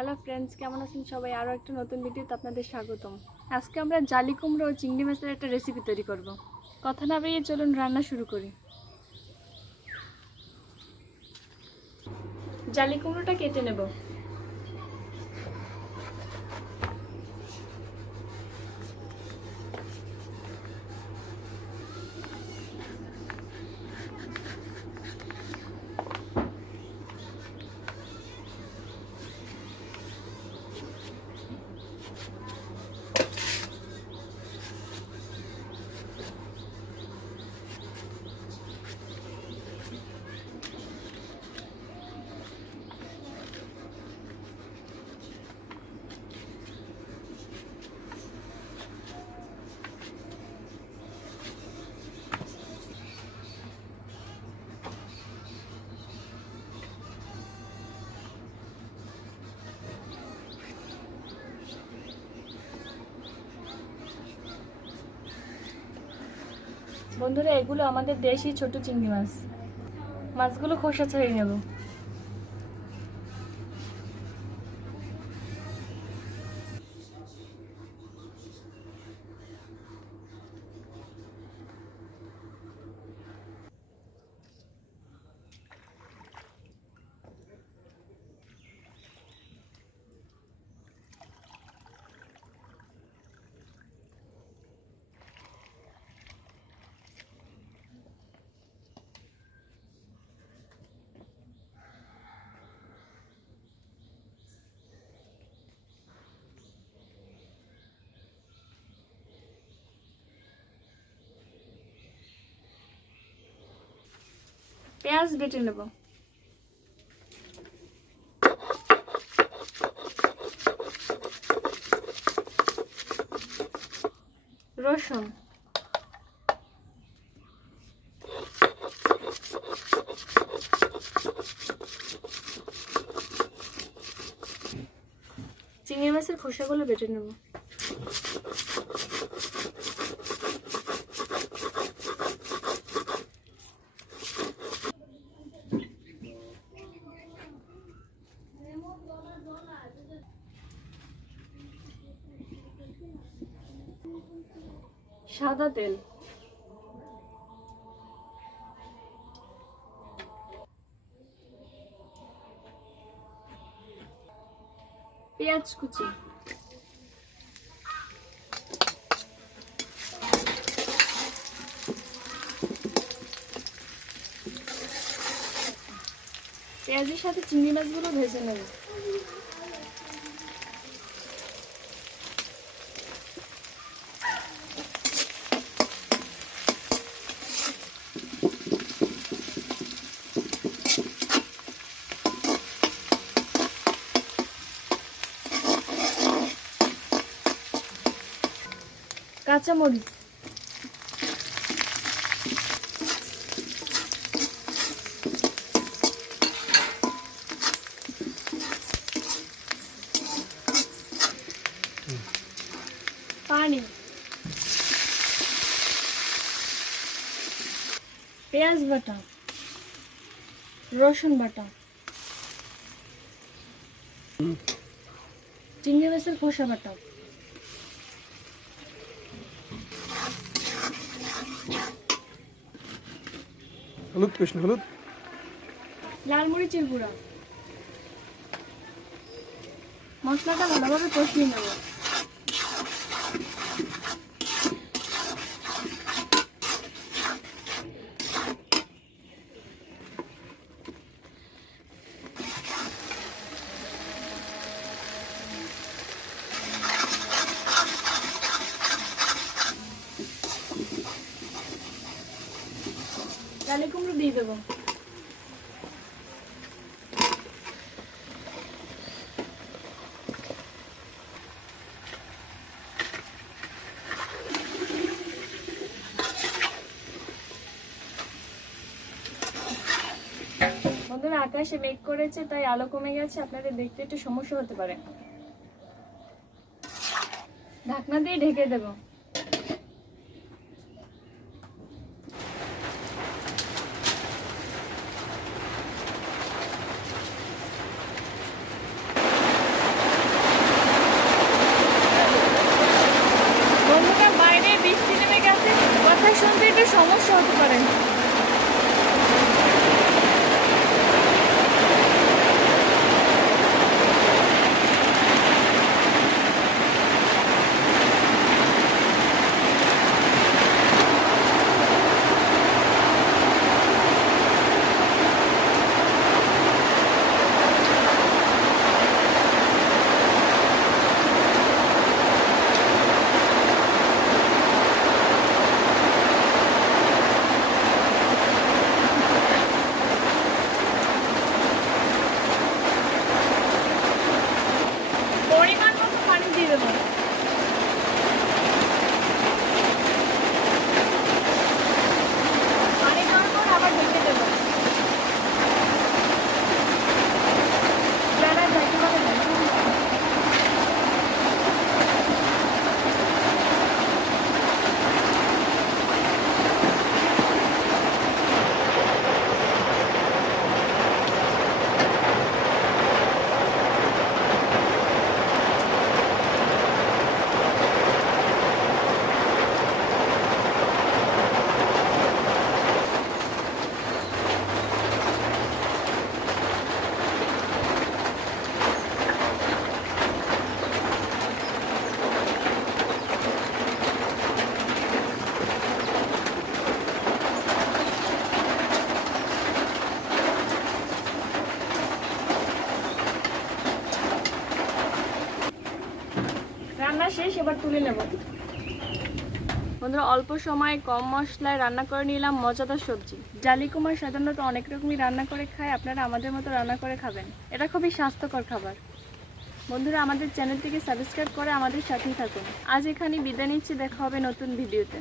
Hello friends, কেমন আছেন সবাই? আরও একটা নতুন ভিডিওতে আপনাদের স্বাগতম। আজকে আমরা জালি কুমড়ো ও চিংড়ি মাছের একটা রেসিপি তৈরি করব। কথা না বাড়িয়ে চলুন রান্না শুরু করি। জালি কুমড়োটা কেটে নেব। বন্ধুরা, এগুলো আমাদের দেশি ছোট চিংড়ি মাছ। মাছগুলো খোসা ছাড়িয়ে নেব। পেঁয়াজ বেটে নেব। রসুন, চিংড়ি মাছের খোসাগুলো বেটে নেব। সাদা তেল, পেঁয়াজ কুচি, পেঁয়াজের সাথে চিংড়ি মাছগুলো ভেজে নেব। কাঁচামরিচ, পানি, পেঁয়াজ বাটা, রসুন বাটা, চিংড়ি মাছের খোসা বাটা, হলুদ, কৃষ্ণ হলুদ, লাল মরিচের গুঁড়া। মশলাটা ভালোভাবে কষিয়ে নেব। জালি কুমড়ো দিয়ে দেবো। বন্ধুরা, আকাশে মেঘ করেছে, তাই আলো কমে গেছে, আপনাদের দেখতে একটু সমস্যা হতে পারে। ঢাকনা দিয়ে ঢেকে দেব। শেষ, এবার তুলে নেব। বন্ধুরা, অল্প সময়ে কম মশলায় রান্না করে নিলাম মজাদার সবজি। জালি কুমড়ো সাধারণত অনেক রকমই রান্না করে খায়, আপনারা আমাদের মতো রান্না করে খাবেন। এটা খুবই স্বাস্থ্যকর খাবার। বন্ধুরা, আমাদের চ্যানেলটিকে সাবস্ক্রাইব করে আমাদের সাথেই থাকুন। আজ এখানে বিদায় নিচ্ছি, দেখা হবে নতুন ভিডিওতে।